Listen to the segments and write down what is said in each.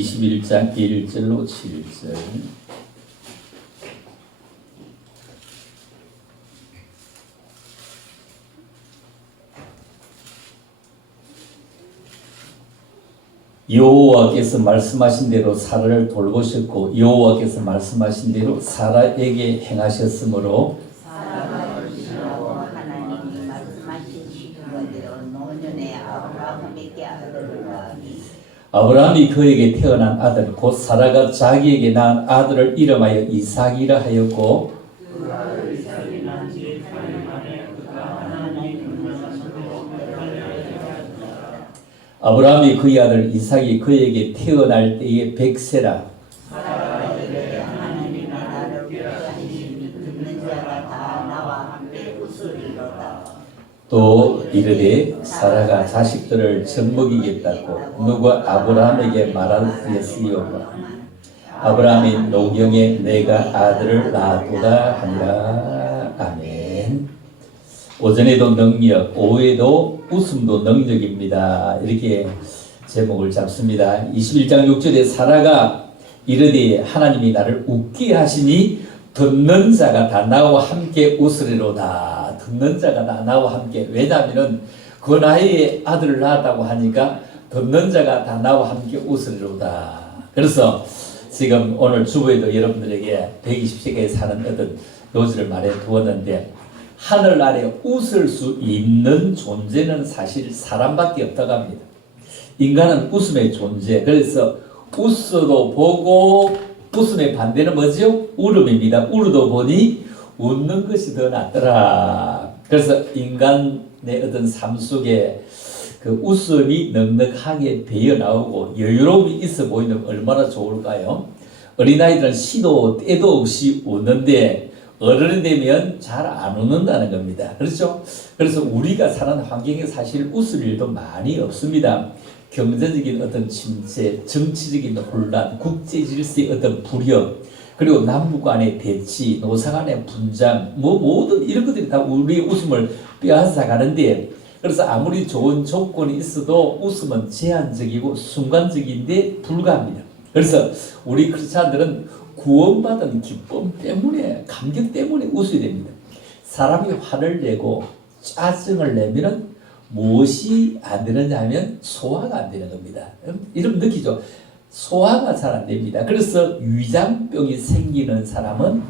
21장 1절로 7절. 여호와께서 말씀하신 대로 사라를 돌보셨고 여호와께서 말씀하신 대로 사라에게 행하셨으므로 사라가 임신하고 하나님이 말씀하신 시기대로 노년에 아브라함에게 아들을 낳으니 아브라함이 그에게 태어난 아들 곧 사라가 자기에게 낳은 아들을 이름하여 이삭이라 하였고 그 아들 이삭이 난 뒤 8년 만에 그가 하나님의 말씀으로 아브라함이 그의 아들 이삭이 그에게 태어날 때에 100세라. 사라가 이르되 하나님이 나를 웃게 하시니 듣는 자가 다 나와 함께 웃으리로다. 또 이르되 사라가 자식들을 젖먹이겠다고 누가 아브라함에게 말하였으리오까. 아브라함이 노경에 내가 아들을 낳았도다 하니라. 아멘. 오전에도 능력, 오후에도 웃음도 능력입니다. 이렇게 제목을 잡습니다. 21장 6절에 사라가 이르되 하나님이 나를 웃게 하시니 듣는 자가 다 나와 함께 웃으리로다. 듣는 자가 다 나와 함께. 왜냐하면 그 나이에 아들을 낳았다고 하니까 듣는 자가 다 나와 함께 웃으리로다. 그래서 지금 오늘 주부에도 여러분들에게 120세기에 사는 어떤 노지를 말해 두었는데 하늘 아래 웃을 수 있는 존재는 사실 사람밖에 없다고 합니다. 인간은 웃음의 존재. 그래서 웃어도 보고 웃음의 반대는 뭐죠? 울음입니다. 울어도 보니 웃는 것이 더 낫더라. 그래서 인간의 어떤 삶 속에 그 웃음이 넉넉하게 배어 나오고 여유로움이 있어 보이면 얼마나 좋을까요? 어린아이들은 시도 때도 없이 웃는데 어른이 되면 잘 안 웃는다는 겁니다. 그렇죠? 그래서 우리가 사는 환경에 사실 웃을 일도 많이 없습니다. 경제적인 어떤 침체, 정치적인 혼란, 국제 질서의 어떤 불협, 그리고 남북 간의 대치, 노사 간의 분쟁, 모든 이런 것들이 다 우리의 웃음을 빼앗아 가는데, 그래서 아무리 좋은 조건이 있어도 웃음은 제한적이고 순간적인데 불가합니다. 그래서 우리 크리스찬들은 구원받은 기쁨 때문에, 감격 때문에 웃어야 됩니다. 사람이 화를 내고 짜증을 내면은 무엇이 안 되느냐 하면 소화가 안 되는 겁니다. 이러면 느끼죠? 소화가 잘 안 됩니다. 그래서 위장병이 생기는 사람은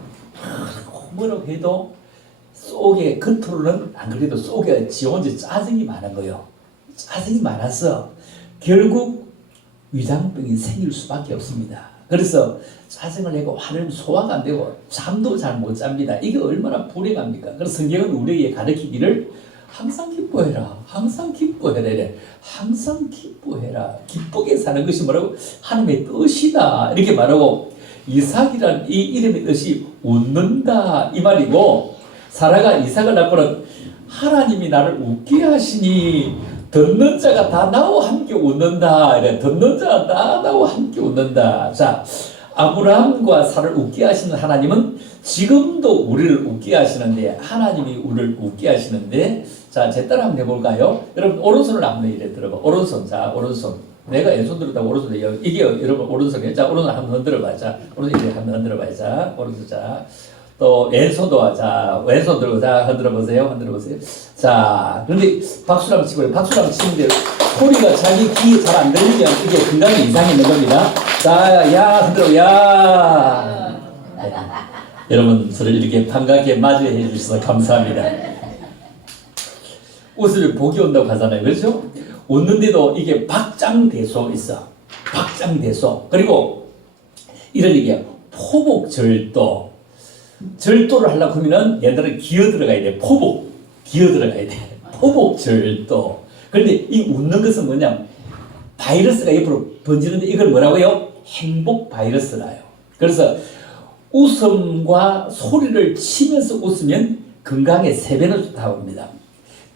뭐라고 해도 속에, 겉으로는 안 그래도 속에 지 혼자 짜증이 많은 거예요. 짜증이 많아서 결국 위장병이 생길 수밖에 없습니다. 그래서 짜증을 내고 화를 소화가 안 되고 잠도 잘 못 잡니다. 이게 얼마나 불행합니까? 그래서 성경은 우리에게 가르치기를 항상 기뻐해라. 항상 기뻐해라. 이래. 항상 기뻐해라. 기쁘게 사는 것이 뭐라고? 하나님의 뜻이다. 이렇게 말하고 이삭이라는 이 이름의 뜻이 웃는다. 이 말이고 사라가 이삭을 낳고는 하나님이 나를 웃게 하시니 듣는 자가 다 나와 함께 웃는다. 이래. 듣는 자가 다 나와 함께 웃는다. 자, 아브라함과 사라를 웃게 하시는 하나님은 지금도 우리를 웃게 하시는데, 하나님이 우리를 웃게 하시는데, 자, 제 따라 한번 해볼까요? 여러분, 오른손을 한번 이래 들어봐. 오른손. 자, 오른손. 내가 왼손 들었다고 오른손. 이게 여러분, 오른손이에요. 자, 오른손 한번 흔들어봐. 자, 오른손 이렇게 한번 흔들어봐. 자, 오른손. 자. 또 왼손도 자 왼손 들고 자 흔들어 보세요. 흔들어 보세요. 자 그런데 박수를 한번 치고요. 박수를 한번 치는데 소리가 자기 귀에 잘 안 들리면 이게 건강에 이상이 있는 겁니다. 자, 야 흔들어 야. 네. 여러분 저를 이렇게 반갑게 맞이해 주셔서 감사합니다. 웃으면 복이 온다고 하잖아요. 그렇죠? 웃는데도 이게 박장대소 있어. 박장대소. 그리고 이런 얘기야. 포복절도. 절도를 하려고 하면은 얘들은 기어 들어가야 돼. 포복. 기어 들어가야 돼. 포복절도. 그런데 이 웃는 것은 뭐냐면 바이러스가 옆으로 번지는데 이걸 뭐라고요? 행복 바이러스라요. 그래서 웃음과 소리를 치면서 웃으면 건강에 3배는 좋다고 합니다.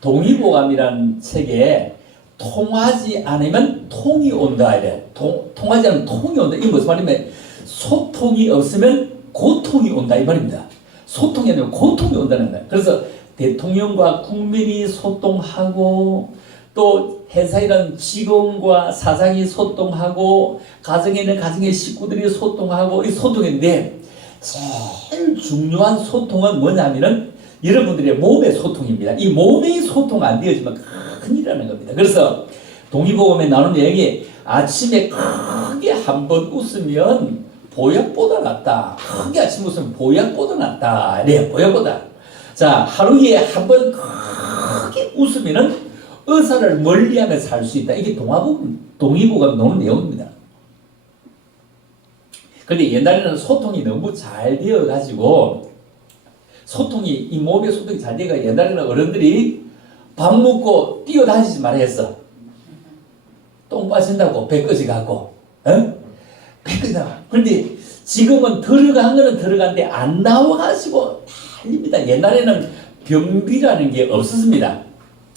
동의보감이라는 책에 통하지 않으면 통이 온다. 이래. 통하지 않으면 통이 온다. 이게 무슨 말이냐면 소통이 없으면 고통이 온다 이 말입니다. 소통이 아니라 고통이 온다는 거예요. 그래서 대통령과 국민이 소통하고 또 회사에는 직원과 사장이 소통하고 가정에는 가정의 식구들이 소통하고 이 소통인데 제일 중요한 소통은 뭐냐면은 여러분들의 몸의 소통입니다. 이 몸의 소통 안 되어지면 큰일이라는 겁니다. 그래서 동의복음에 나오는 내용이 아침에 크게 한번 웃으면 보약보다 낫다. 크게 아침 웃으면 보약보다 낫다. 네, 보약보다. 자, 하루에 한번 크게 웃으면은 의사를 멀리하며 살 수 있다. 이게 동의보감 나오는 내용입니다. 근데 옛날에는 소통이 너무 잘 되어가지고 이 몸의 소통이 잘 되가 옛날에는 어른들이 밥 먹고 뛰어다니지 말아 했어. 똥 빠진다고 배꺼지 갖고, 배꺼지다고. 그런데 지금은 들어간 거는 들어간데 안 나와가지고 달립니다. 옛날에는 변비라는 게 없었습니다.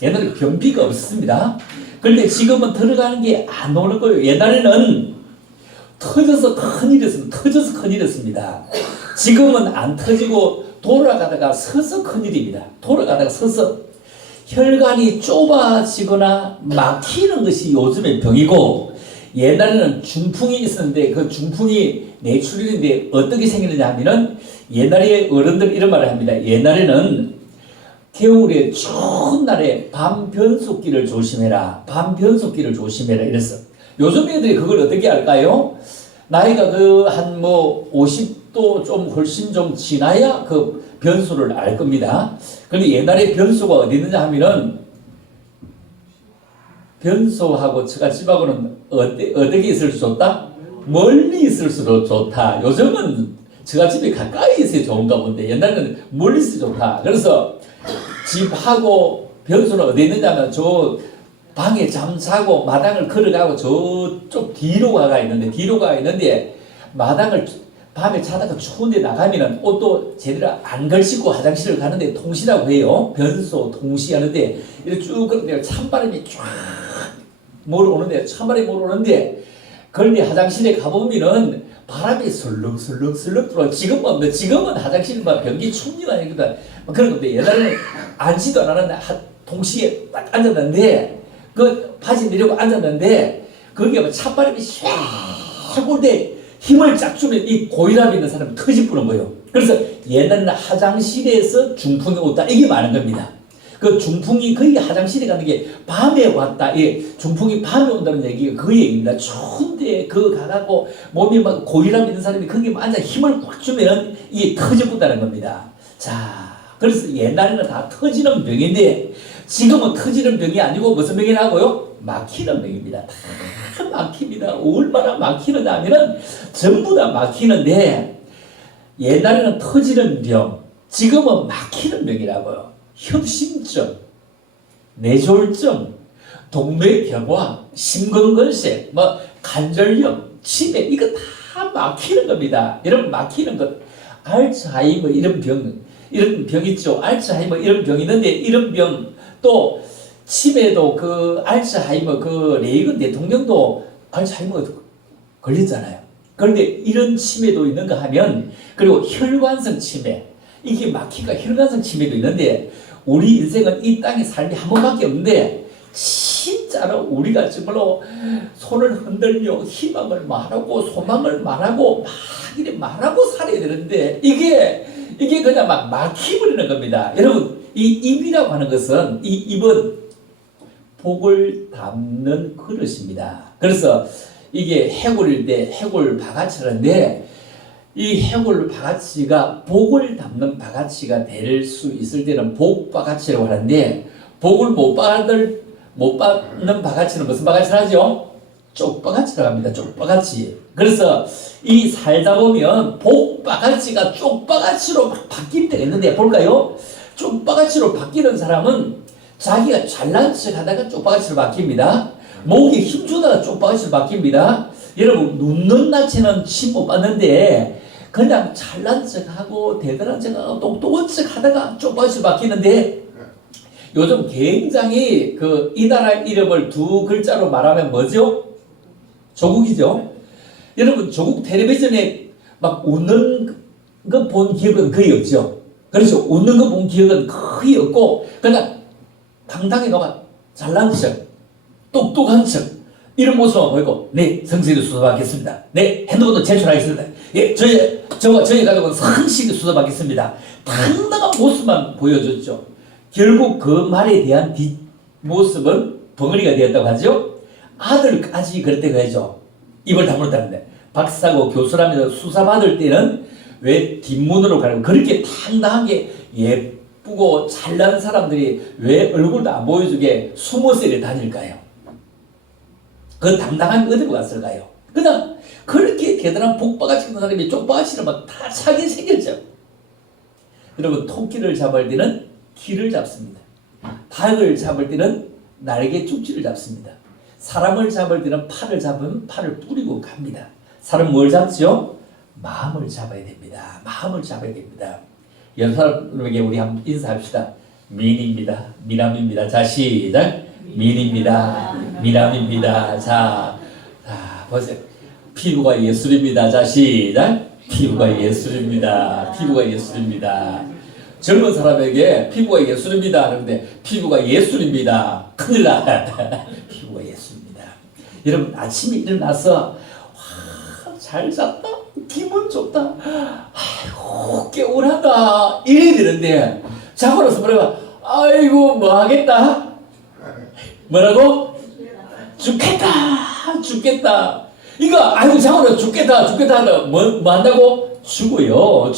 옛날에 변비가 없었습니다. 그런데 지금은 들어가는 게 안 오는 거예요. 옛날에는 터져서 큰일이었습니다. 지금은 안 터지고 돌아가다가 서서 큰일입니다. 돌아가다가 서서 혈관이 좁아지거나 막히는 것이 요즘의 병이고 옛날에는 중풍이 있었는데 그 중풍이 뇌출혈인데 어떻게 생기느냐 하면은 옛날에 어른들 이런 말을 합니다. 옛날에는 겨울에 추운 날에 밤 변속기를 조심해라. 밤 변속기를 조심해라 이랬어. 요즘 애들이 그걸 어떻게 할까요? 나이가 한 50도 좀 훨씬 좀 지나야 그 변수를 알 겁니다. 그런데 옛날에 변수가 어디 있느냐 하면은 변수하고 처갓집하고는 어떻게 있을수 좋다? 멀리 있을수록 좋다. 요즘은 처갓집이 가까이 있어야 좋은가 본데 옛날에는 멀리 있어야 좋다. 그래서 집하고 변수는 어디 있느냐면 저 방에 잠자고 마당을 걸어가고 저쪽 뒤로 가 있는데 마당을 밤에 자다가 추운데 나가면은 옷도 제대로 안 걸치고 화장실을 가는데 통시라고 해요. 변소 통시하는데 이렇게 쭉 그런데 찬바람이 쫙 몰아오는데 그런데 화장실에 가보면은 바람이 슬렁슬렁 불어. 지금은 화장실만 변기 충전 아니거든. 그런 건데 옛날에는 앉지도 않았는데 동시에 딱 앉았는데 그 바지 내리고 앉았는데 거기에 찬바람이 샥 불때 힘을 쫙 주면 이 고혈압 있는 사람이 터질 뿌는 거예요. 그래서 옛날에는 화장실에서 중풍이 왔다 이게 많은 겁니다. 그 중풍이 거의 화장실에 가는 게 밤에 왔다. 예, 중풍이 밤에 온다는 얘기가 그 얘기입니다. 추운데 가가고 몸이 막 고혈압 있는 사람이 거기 앉아 힘을 꽉 주면 이게 터져본다는 겁니다. 자, 그래서 옛날에는 다 터지는 병인데 지금은 터지는 병이 아니고 무슨 병이라고요? 막히는 병입니다. 다 막힙니다. 얼마나 막히느냐 하면은 전부 다 막히는데 옛날에는 터지는 병, 지금은 막히는 병이라고요. 협심증, 뇌졸중, 동맥경화, 심근건색, 관절염, 치매 이거 다 막히는 겁니다. 여러분 막히는 것, 알츠하이머 이런 병 있죠. 알츠하이머 이런 병이 있는데 이런 병 또 치매도 그 알츠하이머 그 레이건 대통령도 알츠하이머 걸렸잖아요. 그런데 이런 치매도 있는가 하면 그리고 혈관성 치매 이게 막히가 혈관성 치매도 있는데 우리 인생은 이 땅에 삶이 한 번밖에 없는데 진짜로 우리가 정말로 손을 흔들려 희망을 말하고 소망을 말하고 막 이렇게 말하고 살아야 되는데 이게 그냥 막 막혀버리는 겁니다. 여러분 이 입이라고 하는 것은 이 입은 복을 담는 그릇입니다. 그래서 이게 해골일 때 해골 바가지인데 이 해골 바가지가 복을 담는 바가지가 될 수 있을 때는 복 바가지라고 하는데 복을 못 받는 바가지는 무슨 바가지를 하죠? 쪽바가지라고 합니다. 쪽바가지. 그래서 이 살다 보면 복 바가지가 쪽바가지로 막 바뀔 때가 있는데 볼까요? 쪽바가지로 바뀌는 사람은 자기가 잘난 척 하다가 쪽바가지로 바뀝니다. 목에 힘주다가 쪽바가지로 바뀝니다. 여러분 눕는 나체는 침 못 받는데 그냥 잘난 척하고 대단한 척하고 똑똑한 척하다가 쪽바가지로 바뀌는데 요즘 굉장히 이 나라 이름을 두 글자로 말하면 뭐죠? 조국이죠. 여러분 조국 텔레비전에 막 웃는 거 본 기억은 거의 없죠. 그래서 웃는 거 본 기억은 거의 없고 그냥 당당히 너가 잘난 척 똑똑한 척 이런 모습만 보이고 네 성실히 수사받겠습니다. 네 핸드폰도 제출하겠습니다. 예 저희 가족은 성실히 수사받겠습니다. 당당한 모습만 보여줬죠. 결국 그 말에 대한 뒷모습은 벙어리가 되었다고 하죠. 아들까지 그랬다고 하죠. 입을 다물었다는데 박사고 교수라면서 수사받을 때는 왜 뒷문으로 가고 그렇게 당당하게 예쁘고 잘난 사람들이 왜 얼굴도 안 보여주게 숨어서 다닐까요? 그 당당함이 어디로 갔을까요? 그냥 그렇게 대단한 복바가지 있는 사람이 쪽바가시면 다 차게 생겼죠. 여러분 토끼를 잡을 때는 귀를 잡습니다. 닭을 잡을 때는 날개 쪽지를 잡습니다. 사람을 잡을 때는 팔을 잡으면 팔을 뿌리고 갑니다. 사람 뭘 잡죠? 마음을 잡아야 됩니다. 마음을 잡아야 됩니다. 여러 사람에게 우리 한번 인사합시다. 미인입니다. 미남입니다. 자 시작. 미인입니다. 미남입니다. 자 보세요. 피부가 예술입니다. 자 시작. 피부가 예술입니다. 피부가 예술입니다. 젊은 사람에게 피부가 예술입니다 하는데 피부가 예술입니다. 큰일 났다. 피부가 예술입니다. 여러분 아침에 일어나서 잘 잤다. 기분 좋다. 아이고 개운하다. 이래야 되는데 자고 나서 뭐라고 아이고 뭐 하겠다. 뭐라고? 죽겠다. 죽겠다. 이거 아이고 자고 나서 죽겠다. 죽겠다 하면 뭐 한다고? 죽어요.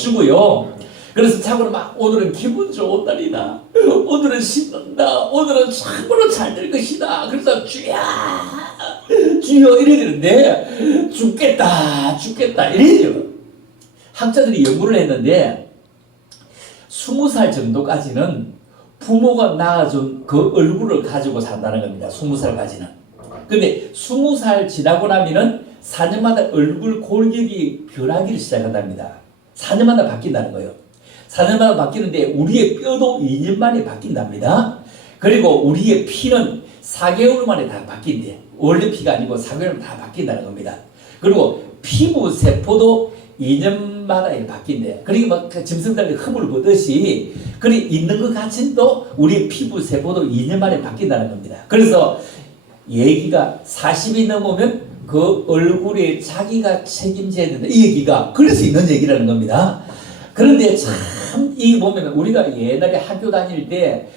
그래서 자고는 막 오늘은 기분 좋은 날이다. 오늘은 신난다. 오늘은 참으로 잘 될 것이다. 그래서 주여 이래야 되는데 죽겠다 이래요. 학자들이 연구를 했는데 20살 정도까지는 부모가 낳아준 그 얼굴을 가지고 산다는 겁니다. 20살까지는. 근데 20살 지나고 나면은 4년마다 얼굴 골격이 변하기를 시작한답니다. 4년마다 바뀐다는 거예요. 4년마다 바뀌는데 우리의 뼈도 2년 만에 바뀐답니다. 그리고 우리의 피는 4개월 만에 다 바뀐대. 원래 피가 아니고 4개월 다 바뀐다는 겁니다. 그리고 피부 세포도 2년마다 바뀐대. 그리고 막 짐승들이 흠을 보듯이 그리 있는 것 같이 또 우리 피부 세포도 2년 만에 바뀐다는 겁니다. 그래서 얘기가 40이 넘으면 그 얼굴에 자기가 책임져야 된다. 이 얘기가 그래서 있는 얘기라는 겁니다. 그런데 참 이 보면 우리가 옛날에 학교 다닐 때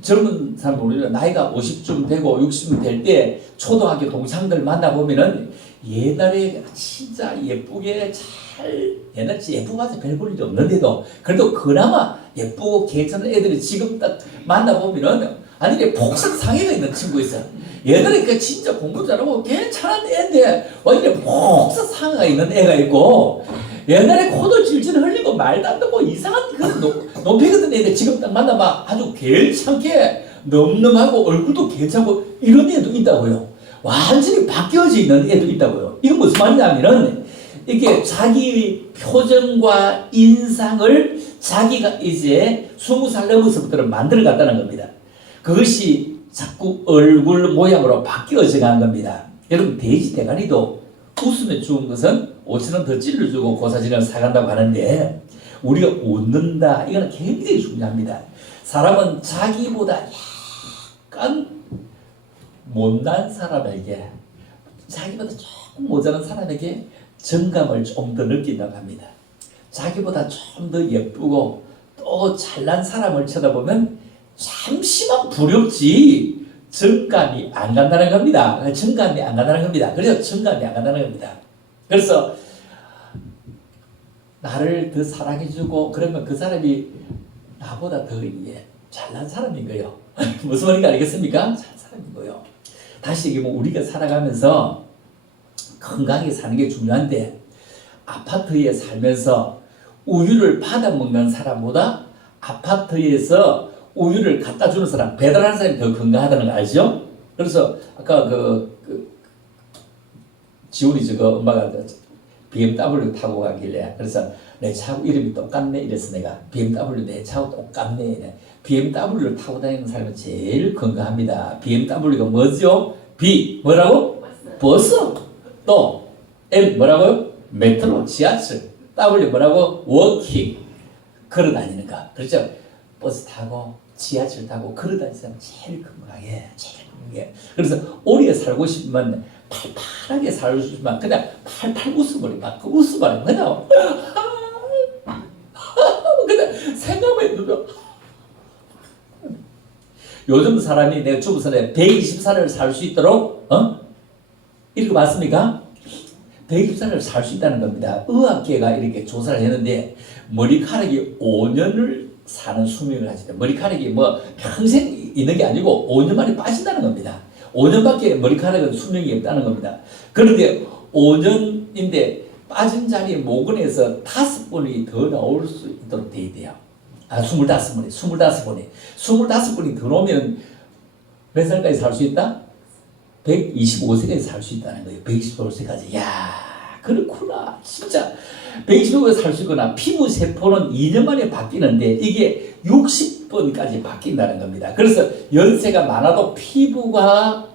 젊은 사람 우리가 나이가 50쯤 되고 60쯤 될 때 초등학교 동창들 만나 보면은 옛날에 진짜 예쁘게 잘 옛날에 예쁘고 봐서 별 볼 일이 없는데도 그래도 그나마 예쁘고 괜찮은 애들이 지금 딱 만나 보면은 아니 폭삭 상해가 있는 친구 있어요. 옛날에 그 진짜 공부 잘하고 괜찮은 애인데 완전히 폭삭 상해가 있는 애가 있고 옛날에 코도 질질 흘리고 말도 안 듣고 이상한 그런 높이거든 애들 지금 딱 만나봐 아주 괜찮게 늠름하고 얼굴도 괜찮고 이런 애도 있다고요. 완전히 바뀌어져 있는 애도 있다고요. 이건 무슨 말이냐면은 이게 자기 표정과 인상을 자기가 이제 20살 넘어서부터는 만들어 갔다는 겁니다. 그것이 자꾸 얼굴 모양으로 바뀌어져 가는 겁니다. 여러분 돼지 대가리도 웃으면 좋은 것은 5,000원 더 찔러주고 고사진을 사간다고 하는데 우리가 웃는다 이거는 굉장히 중요합니다. 사람은 자기보다 약간 못난 사람에게 자기보다 조금 모자란 사람에게 정감을 좀 더 느낀다고 합니다. 자기보다 좀 더 예쁘고 또 잘난 사람을 쳐다보면 잠시만 부럽지 정감이 안 간다는 겁니다. 정감이 안 간다는 겁니다. 그래서 정감이 안 간다는 겁니다. 그래서 나를 더 사랑해주고 그러면 그 사람이 나보다 더 잘난 사람인 거예요. 무슨 말인지 알겠습니까? 잘난 사람인 거예요. 다시 얘기하면 우리가 살아가면서 건강하게 사는 게 중요한데 아파트에 살면서 우유를 받아 먹는 사람보다 아파트에서 우유를 갖다 주는 사람, 배달하는 사람이 더 건강하다는 거 알죠? 그래서 아까 지훈이 저거 엄마가 BMW 타고 가길래 그래서 내 차하고 이름이 똑같네 이래서 내가 BMW 내 차하고 똑같네 이래. BMW를 타고 다니는 사람은 제일 건강합니다. BMW가 뭐죠? B 뭐라고? 버스. 또 M 뭐라고요? 메트로, 지하철. W 뭐라고? 워킹. 걸어 다니는 거. 그렇죠? 버스 타고 지하철 타고 걸어다니는 사람 제일 건강해. 제일 건강해. 그래서 오래 살고 싶으면 팔팔하게 살고 싶으면 그냥 팔팔 웃어버리면 그 웃어버리면 그냥 그냥 생각만 해도 요즘 사람이 내가 죽어서는 120살을 살 수 있도록 읽어봤습니까? 120살을 살 수 있다는 겁니다. 의학계가 이렇게 조사를 했는데 머리카락이 5년을 사는 수명을 하시다. 머리카락이 뭐 평생 있는 게 아니고 5년 만에 빠진다는 겁니다. 5년밖에 머리카락은 수명이 없다는 겁니다. 그런데 5년인데 빠진 자리에 모근에서 5분이 더 나올 수 있도록 되어 있대요. 25분이 더 나오면 몇 살까지 살 수 있다? 125세까지 살 수 있다는 거예요. 125세까지. 야, 그렇구나. 진짜 125세 살 수 있구나. 피부 세포는 2년 만에 바뀌는데 이게 60번까지 바뀐다는 겁니다. 그래서 연세가 많아도 피부가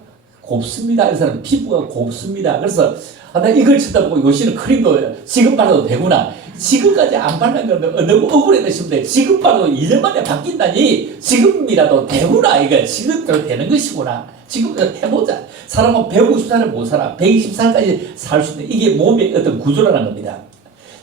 곱습니다. 이 사람은 피부가 곱습니다. 그래서 나 이걸 쳐다보고 요시는 크림도 지금 발라도 되구나. 지금까지 안 바른 거면 너무 억울해 싶은데 지금 발라도 2년 만에 바뀐다니 지금이라도 되구나. 이거 지금도 되는 것이구나. 지금부터 해보자. 사람은 150살을 못 살아. 120살까지 살 수 있는 이게 몸의 어떤 구조라는 겁니다.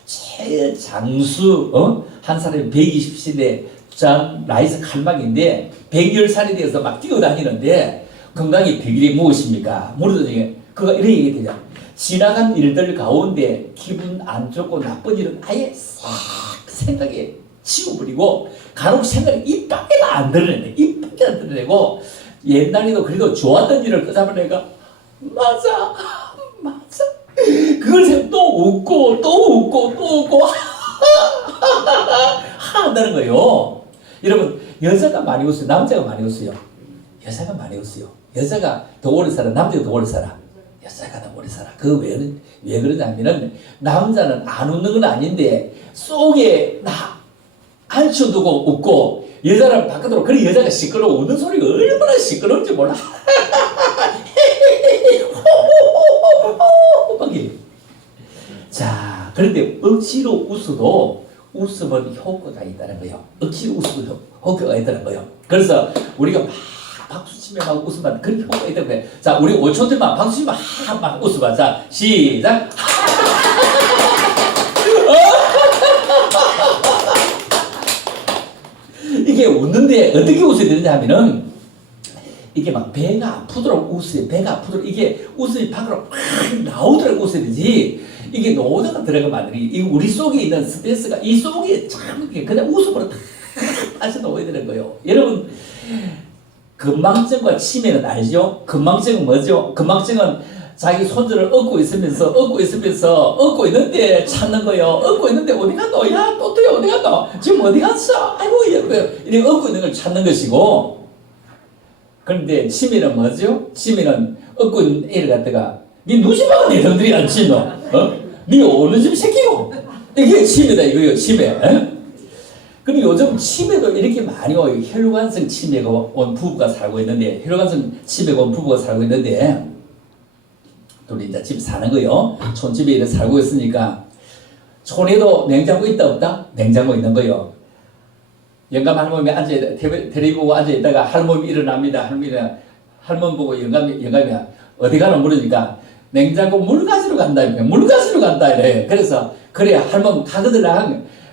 최장수 한 사람이 120세인데 장 라이스 칼막인데 110살이 되어서 막 뛰어다니는데 건강이 비결이 무엇입니까? 물어보니 그가 이렇게 얘기해요. 지나간 일들 가운데 기분 안 좋고 나쁜 일은 아예 싹 생각에 지워버리고 간혹 생각이 입 밖에가 안 드러내네. 입 밖에 안 드러내고 옛날에도 그래도 좋았던 일을 끄잡아내가 맞아 그걸 생각 또 웃고 한다는 거예요. 여러분 여자가 많이 웃어요? 남자가 많이 웃어요? 여자가 많이 웃어요. 여자가 더 오래 살아? 남자가 더 오래 살아? 여자가 더 오래 살아. 그 왜 그러냐면은 남자는 안 웃는 건 아닌데 속에 앉혀두고 웃고 여자를 바깥으로 그래 여자가 시끄러워 웃는 소리가 얼마나 시끄러운지 몰라. 자, 그런데 억지로 웃어도 웃으면 효과가 있다는 거예요. 억지로 웃어도 효과가 있다는 거예요. 그래서 우리가 막 박수 치며 막 웃으면 그런 효과가 있다는 거예요. 자, 우리 5초 전만 박수 치며 막 웃어봐. 자, 시작. 이게 웃는데 어떻게 웃어야 되느냐 하면은 이게 막 배가 아프도록 웃어요. 배가 아프도록 이게 웃음이 밖으로 막 나오도록 웃어야 되지. 이게 노다가 들어가면 안 돼. 이 우리 속에 있는 스트레스가 이 속에 참 그냥 웃음으로 다 빠져나와야 되는 거예요. 여러분 건망증과 치매는 알죠? 건망증은 뭐죠? 건망증은 자기 손주를 업고 있고 있는데 찾는 거예요. 업고 있는데 어디 갔노? 야, 또또야 어디 갔노? 지금 어디 갔어? 아이고, 이렇게 업고 있는 걸 찾는 것이고. 그런데 치매는 뭐죠? 치매는 업고 있는 애를 갖다가 니 누지마가 내 덩들이 안 치노? 니 어느 집 새끼고? 이게 치매다 이거예요, 치매. 근데 요즘 치매도 이렇게 많이 와요. 혈관성 치매가 온 부부가 살고 있는데, 둘이 이제 집 사는 거요. 촌집에 이렇게 살고 있으니까 촌에도 냉장고 있다 없다? 냉장고 있는 거요. 영감 할머니 텔레비 보고 앉아 있다가 할머니 일어납니다. 할머니 보고 영감이 어디 가나 물으니까 냉장고 물 가지러 간다. 이래. 그래서 그래 할머니 가거들라.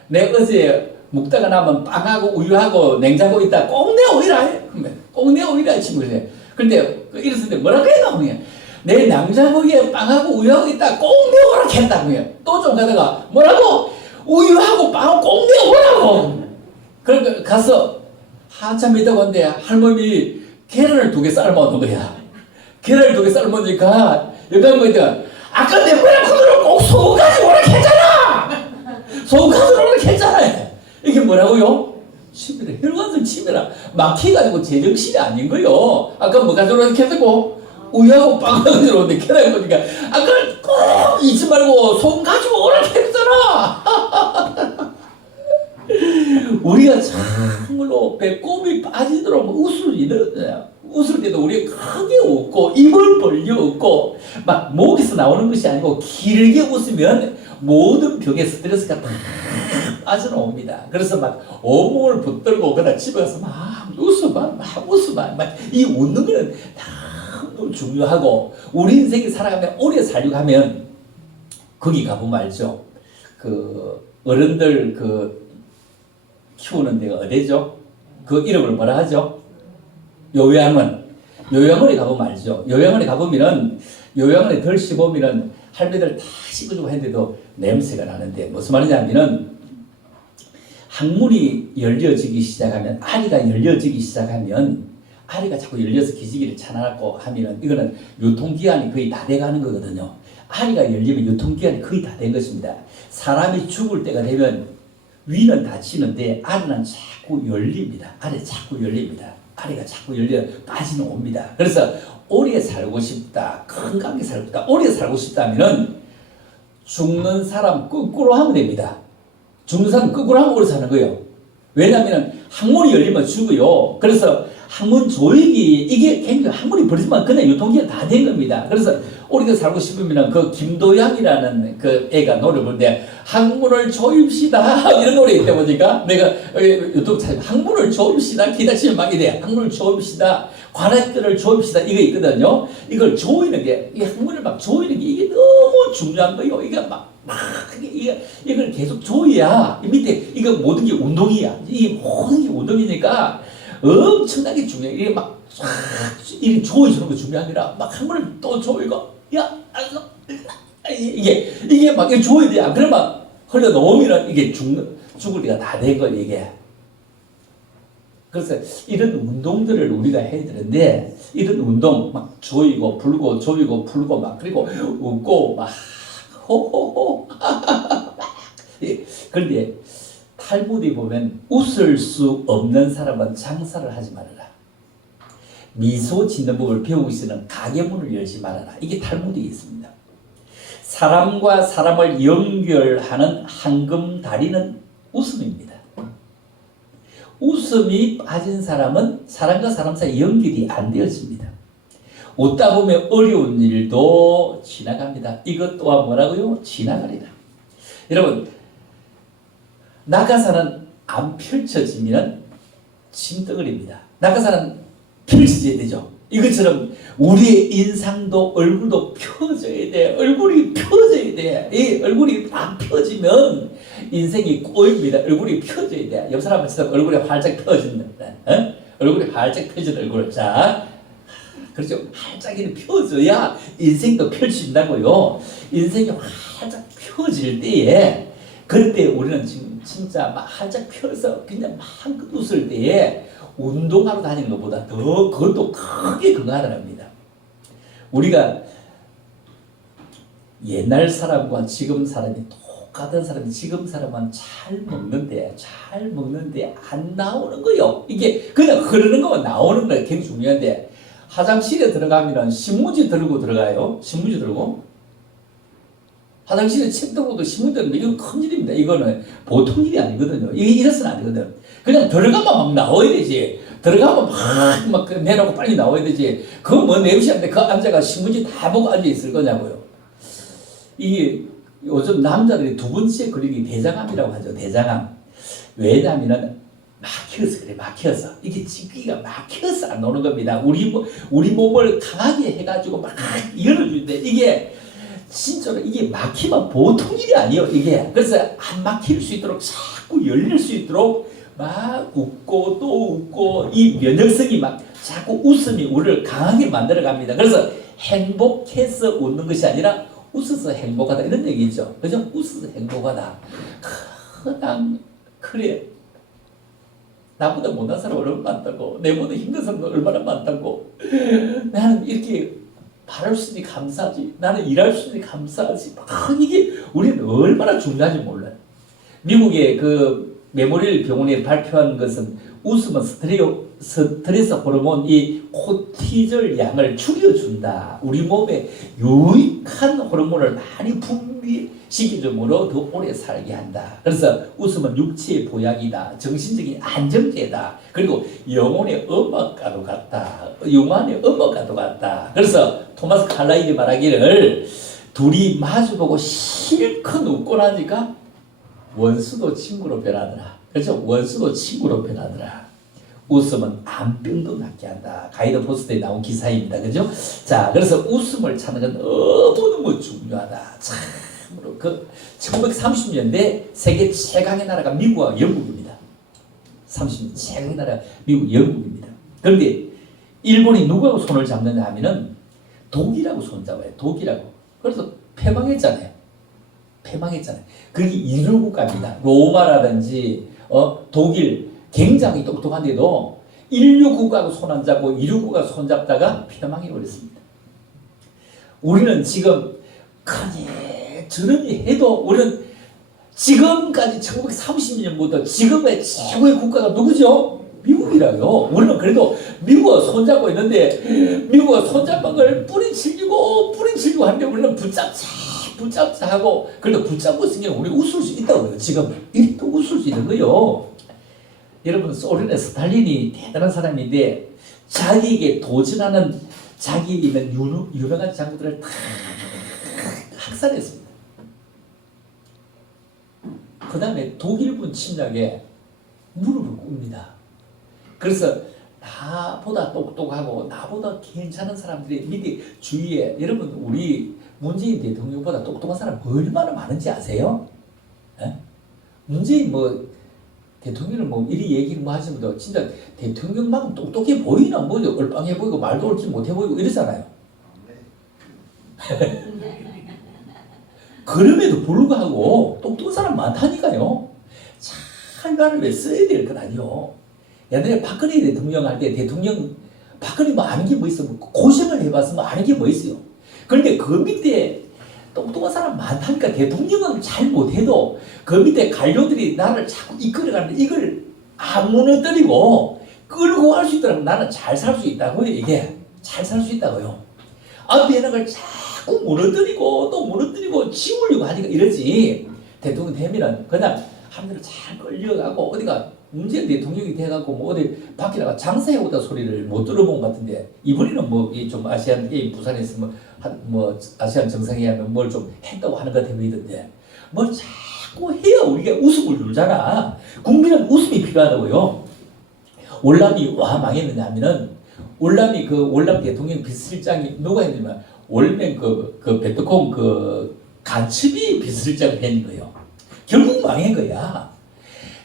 내 어제 묵다가 나면 빵하고 우유하고 냉장고 있다. 꼭 내오이라 해. 꼭 내오이라 친구 그래. 근데 이랬을 때 뭐라고 해요? 내 냉장고에 빵하고 우유하고 있다. 꼭 내오라 했다고요. 또 좀 가다가 뭐라고? 우유하고 빵하고 꼭 내오라고. 그러니까 가서 한참 있다고 하는데 할머니 계란을 2개 삶아놓은 거야. 계란을 2개 삶으니까 영감이가 아까 내 거랑 그대로 꼭 소금 가지고 오라 했잖아. 소금 가지고 오라 했잖아. 이게 뭐라고요? 치매라. 혈관성 치매라. 막혀가지고 제정신이 아닌 거요. 아까 뭐 가지고 오라 했다고? 우유하고 빵 가지고 오는데 계란 보니까 아까 꼭 잊지 말고 소금 가지고 오라 했잖아. 우리가 참으로 배꼽이 빠지도록 웃을 때도 우리가 크게 웃고 입을 벌려 웃고 막 목에서 나오는 것이 아니고 길게 웃으면 모든 벽에 스트레스가 다 빠져나옵니다. 그래서 막 온몸을 붙들고 그다 집에 가서 막 웃어봐. 이 웃는 거는 너무 중요하고 우리 인생이 살아가면 오래 살려고 하면 거기 가보면 알죠. 그 어른들 그 키우는 데가 어디죠? 그 이름을 뭐라 하죠? 요양원에 가보면 알죠. 요양원에 가보면은 요양원에 덜 씹으면은 할머니들 다 씹어주고 했는데도 냄새가 나는데 무슨 말이냐면은 항문이 열려지기 시작하면 아리가 자꾸 열려서 기지개를 쳐놨고 하면은 이거는 유통기한이 거의 다 돼가는 거거든요. 아리가 열리면 유통기한이 거의 다 된 것입니다. 사람이 죽을 때가 되면 위는 닫히는데 아리는 자꾸 열립니다. 아리가 자꾸 열려 빠지는 옵니다. 그래서 오래 살고 싶다, 건강하게 살고 싶다, 오래 살고 싶다면은 죽는 사람 거꾸로 하면 됩니다. 죽는 사람 거꾸로 하면 오래 사는 거예요. 왜냐하면 항문이 열리면 죽어요. 그래서 항문 조익이 이게 굉장히 항문이 버리지만 그냥 유통기한 다 된 겁니다. 그래서 오래 살고 싶으면 그 김도양이라는 그 애가 노래 부르는데 항문을 조입시다 이런 노래 있다 보니까 내가 유튜브 찾아 항문을 조입시다 기다리시면 막 이래 항문을 조입시다 관악들을 조입시다 이거 있거든요. 이걸 조이는 게 이 항문을 막 조이는 게 이게 너무 중요한 거예요. 이게 이걸 계속 조여야 이 밑에 이거 모든 게 운동이야. 이 모든 게 운동이니까 엄청나게 중요해. 이게 막 이렇게 조여주는 거 중요한 게 아니라 막 항문을 또 조이고 이게 막 조여야 돼. 안 그러면 흘러 놓으면 이게 죽을 때가 다 된 거예요, 이게. 그래서 이런 운동들을 우리가 해야 되는데, 이런 운동 막 조이고 풀고 막 그리고 웃고 막 호호호 그런데 탈무드에 보면 웃을 수 없는 사람은 장사를 하지 말아라. 미소 짓는 법을 배우고 있으면 가게 문을 열지 말아라. 이게 탈무드에 있습니다. 사람과 사람을 연결하는 황금 다리는 웃음입니다. 웃음이 빠진 사람은 사람과 사람 사이 연결이 안 되어집니다. 웃다 보면 어려운 일도 지나갑니다. 이것 또한 뭐라고요? 지나가리라. 여러분, 낙하산은 안 펼쳐지면 짐덩어리입니다. 낙하산은 펼쳐져야 되죠. 이것처럼 우리의 인상도 얼굴도 펴져야 돼. 얼굴이 펴져야 돼. 이 얼굴이 안 펴지면 인생이 꼬입니다. 얼굴이 펴져야 돼. 옆 사람은 얼굴이 활짝 펴진다. 얼굴이 활짝 펴진 얼굴. 자, 그렇죠. 활짝 펴져야 인생도 펼친다고요. 인생이 활짝 펴질 때에 그때 우리는 지금 진짜 막 활짝 펴서 그냥 막 웃을 때에 운동하러 다니는 것보다 더 그것도 크게 건강하답니다. 우리가 옛날 사람과 지금 사람이 똑같은 사람이 지금 사람은 잘 먹는데 안 나오는 거요. 이게 그냥 흐르는 거만 나오는 거 굉장히 중요한데 화장실에 들어가면 신문지 들고 들어가요. 신문지 들고 화장실에 책 들고도 신문지 들고 이건 큰일입니다. 이거는 보통 일이 아니거든요. 이게 이래서는 안 되거든. 그냥 들어가면 막 나와야 되지. 들어가면 막 내놓고 빨리 나와야 되지. 그거 뭐 내무시한데 그 앉아가 신문지 다 보고 앉아 있을 거냐고요. 이게 요즘 남자들이 두 번째 걸리기 대장암이라고 하죠. 대장암. 왜냐하면 막혀서 그래. 막혀서 이게 찌기가 막혀서 안 오는 겁니다. 우리 몸을 강하게 해가지고 막 열어주는데 이게 진짜로 이게 막히면 보통 일이 아니에요. 이게 그래서 안 막힐 수 있도록 자꾸 열릴 수 있도록 막 웃고 또 웃고 이 면역성이 막 자꾸 웃음이 우리를 강하게 만들어 갑니다. 그래서 행복해서 웃는 것이 아니라 웃어서 행복하다 이런 얘기죠. 그죠? 웃어서 행복하다. 그냥 그래. 나보다 못난 사람 얼마나 많다고 내보다 힘든 사람 얼마나 많다고 나는 이렇게 말할 수 있으니 감사하지. 나는 일할 수 있으니 감사하지. 이게 우리는 얼마나 중요한지 몰라요. 미국의 그 메모리얼 병원에 발표한 것은 웃음은 스트레스 호르몬 이 코티졸 양을 줄여준다. 우리 몸에 유익한 호르몬을 많이 분비시켜줌으로 더 오래 살게 한다. 그래서 웃음은 육체의 보약이다. 정신적인 안정제다. 그리고 영혼의 음악과도 같다. 영혼의 음악과도 같다. 그래서 토마스 칼라일이 말하기를 둘이 마주보고 실컷 웃고 나니까 원수도 친구로 변하더라. 그렇죠? 원수도 친구로 변하더라. 웃음은 암병도 낫게 한다. 가이드 포스트에 나온 기사입니다. 그죠? 자, 그래서 웃음을 찾는 건 너무너무 중요하다. 참으로 1930년대 세계 최강의 나라가 미국과 영국입니다. 30년 최강의 나라가 미국, 영국입니다. 그런데 일본이 누구하고 손을 잡느냐 하면은 독일하고 손잡아요. 독일하고. 그래서 패망했잖아요. 그게 인류 국가입니다. 로마라든지 독일 굉장히 똑똑한데도 인류 국가하고 손 안 잡고 인류 국가하고 손 잡다가 패망해 버렸습니다. 우리는 지금 크니 저러니 해도 우리는 지금까지 1930년부터 지금의 최고의 국가가 누구죠? 미국이라요. 우리는 그래도 미국과 손잡고 있는데 미국과 손잡은 걸 뿌리치고 하는데 우리는 붙잡자 하고 그래도 붙잡고 있으면 우리 웃을 수 있다고요. 지금 이렇게 웃을 수 있는 거요. 여러분 소련의 스탈린이 대단한 사람인데 자기에게 도전하는 자기 있는 유능한 장군들을 다 학살했습니다. 그 다음에 독일군 침략에 무릎을 꿇습니다. 그래서 나보다 똑똑하고 나보다 괜찮은 사람들이 밑에 주위에 여러분 우리 문재인 대통령보다 똑똑한 사람 얼마나 많은지 아세요? 에? 문재인 대통령을 이리 얘기를 하시면 진짜 대통령만큼 똑똑해 보이나 얼빵해 보이고 말도 옳지 못해 보이고 이러잖아요. 그럼에도 불구하고 똑똑한 사람 많다니까요. 잘 말을 왜 써야 될 건 아니요. 옛날에 박근혜 대통령 할 때 박근혜 아는 게 뭐 있어? 고생을 해봤으면 아는 게 뭐 있어요? 그런데 그 밑에 똑똑한 사람 많다니까 대통령은 잘 못해도 그 밑에 관료들이 나를 자꾸 이끌어가는데 이걸 안 무너뜨리고 끌고 갈 수 있더라면 나는 잘 살 수 있다고요. 이게 잘 살 수 있다고요. 앞에 있는 걸 자꾸 무너뜨리고 지우려고 하니까 이러지. 대통령 되면은 그냥 하늘을 잘 끌려가고 어디가 문재인 대통령이 돼가고 어디 밖에 나가 장사해 오다 소리를 못 들어본 것 같은데 이번에는 좀 아시안 게임 부산에서 아시안 정상회의하면 뭘 좀 했다고 하는 것 같아 보이던데 뭘 자꾸 해야 우리가 웃음을 주잖아. 국민은 웃음이 필요하다고요. 월남이 와 망했느냐 하면은 월남이 월남 대통령 비서실장이 누가 했냐면 월맹 베트콩 간첩이 비서실장을 했는 거예요. 결국 망한 거야.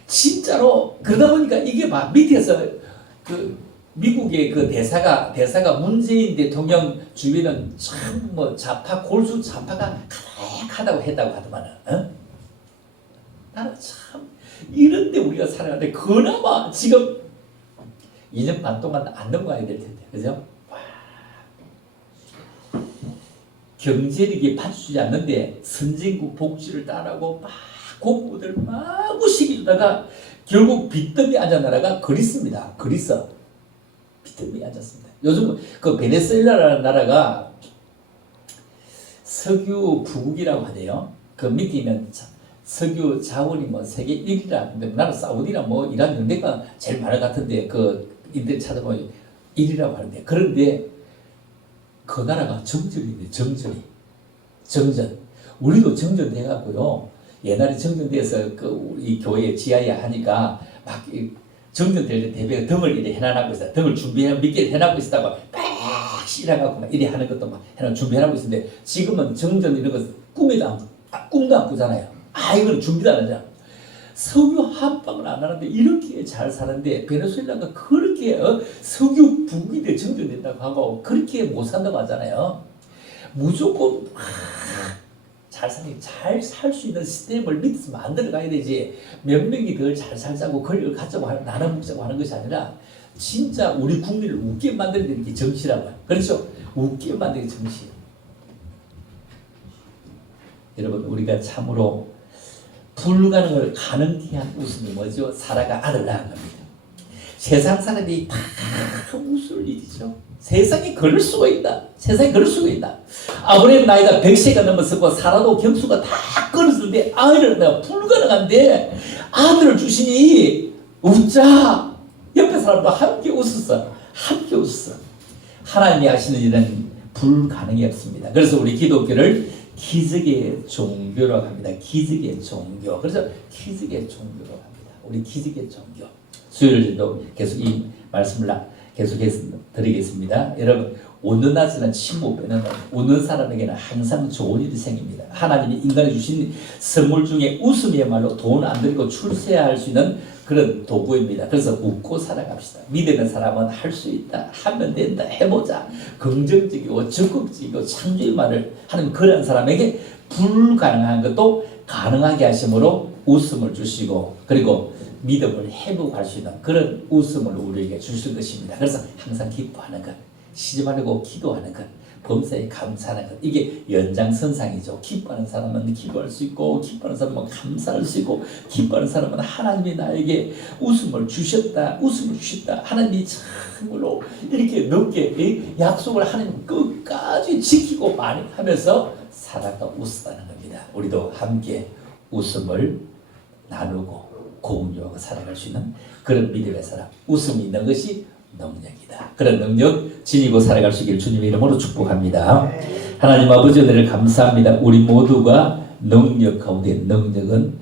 진짜로 그러다 보니까 이게 밑에서 미국의 대사가 문재인 대통령 주변은 참 골수 좌파가 가득하다고 했다고 하더만은 나는 참 이런데 우리가 살아가는데 그나마 지금 2년 반 동안 안 넘어가야 될 텐데 그죠? 경제력이 받쳐주지 않는데 선진국 복지를 따라고 공무들 마구시기 주다가 결국 빚더미 앉은 나라가 그리스입니다. 그리스 빚더미 앉았습니다. 요즘 베네수엘라라는 나라가 석유 부국이라고 하네요. 그 밑에 있는 석유 자원이 세계 1위라. 근데 나는 사우디나 이란 이런 데가 제일 많은 것 같은데 인터넷 찾아보면 1위라고 하는데 그런데 그 나라가 정전인데 정전. 우리도 정전돼갖고요. 옛날에 정전돼서 우리 교회 지하에 하니까 정전될 때 대비가 등을 이렇게 해놔고 있어. 등을 미끼를 해놔고 있다가 빡 실어갖고 이래 하는 것도 준비해놓고 있는데 지금은 정전 이런 거 꿈도 안 꾸잖아요. 이거는 준비도 안 하잖아. 석유 한 방울 안 하는데 이렇게 잘 사는데 베네수엘라가 그렇게 석유 부국인데 정전된다고 하고 그렇게 못 산다고 하잖아요. 무조건 잘 살 수 있는 시스템을 밑에서 만들어 가야 되지. 몇 명이 더 잘 살자고 권력을 갖자고 나눠 먹자고 하는 것이 아니라 진짜 우리 국민을 웃게 만드는 게 정치라고요. 그렇죠? 웃게 만드는 게 정치예요. 여러분 우리가 참으로 불가능을 가능케 한 웃음이 뭐죠? 사라가 아들 낳은 겁니다. 세상 사람이 다 웃을 일이죠. 세상에 그럴 수가 있다. 아브라함 나이가 100세가 넘었었고 사라도 경수가 다 끊었을 때 아이를 내가 불가능한데 아들을 주시니 웃자. 옆에 사람도 함께 웃었어. 하나님이 하시는 일은 불가능이 없습니다. 그래서 우리 기독교를 기적의 종교라고 합니다. 기적의 종교. 그래서 기적의 종교라고 합니다. 우리 기적의 종교. 수요일도 계속 이 말씀을 계속해서 드리겠습니다. 여러분, 웃는 아스는 침못 빼는 웃는 사람에게는 항상 좋은 일이 생깁니다. 하나님이 인간에 주신 선물 중에 웃음이야말로 돈 안 들이고 출세할 수 있는 그런 도구입니다. 그래서 웃고 살아갑시다. 믿는 사람은 할 수 있다, 하면 된다, 해보자. 긍정적이고 적극적이고 창조의 말을 하는 그런 사람에게 불가능한 것도 가능하게 하심으로 웃음을 주시고, 그리고 믿음을 회복할 수 있는 그런 웃음을 우리에게 주실 것입니다. 그래서 항상 기뻐하는 것, 쉬지 말고 기도하는 것, 범사에 감사하는 것, 이게 연장선상이죠. 기뻐하는 사람은 기도할 수 있고, 기뻐하는 사람은 감사할 수 있고, 기뻐하는 사람은 하나님이 나에게 웃음을 주셨다, 웃음을 주셨다, 하나님이 참으로 이렇게 높게 약속을 하나님 끝까지 지키고 많이 하면서 살아가 웃었다는 겁니다. 우리도 함께 웃음을 나누고 공유하고 살아갈 수 있는 그런 믿음의 사람, 웃음이 있는 것이 능력이다. 그런 능력 지니고 살아갈 수 있기를 주님의 이름으로 축복합니다. 하나님 아버지, 은혜를 감사합니다. 우리 모두가 능력 가운데, 능력은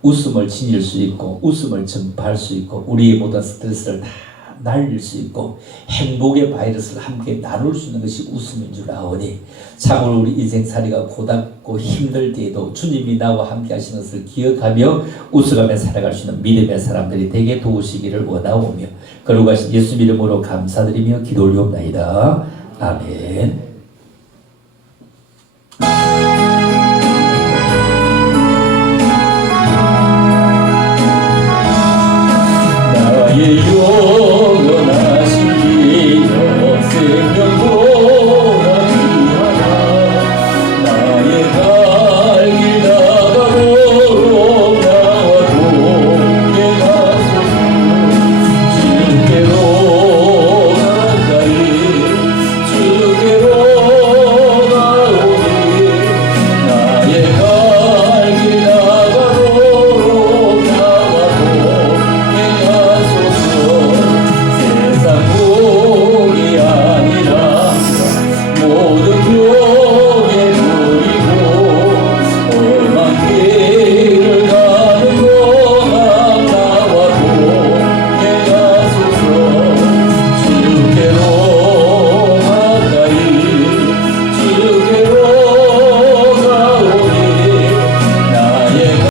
웃음을 지닐 수 있고 웃음을 전파할 수 있고 우리의 모든 스트레스를 다 날릴 수 있고 행복의 바이러스를 함께 나눌 수 있는 것이 웃음인 줄 아오니, 참으로 우리 인생살이가 고달고 힘들 때에도 주님이 나와 함께 하시는 것을 기억하며 웃어가며 살아갈 수 있는 믿음의 사람들이 되게 도우시기를 원하오며, 거룩하신 예수 이름으로 감사드리며 기도 올리옵나이다. 아멘.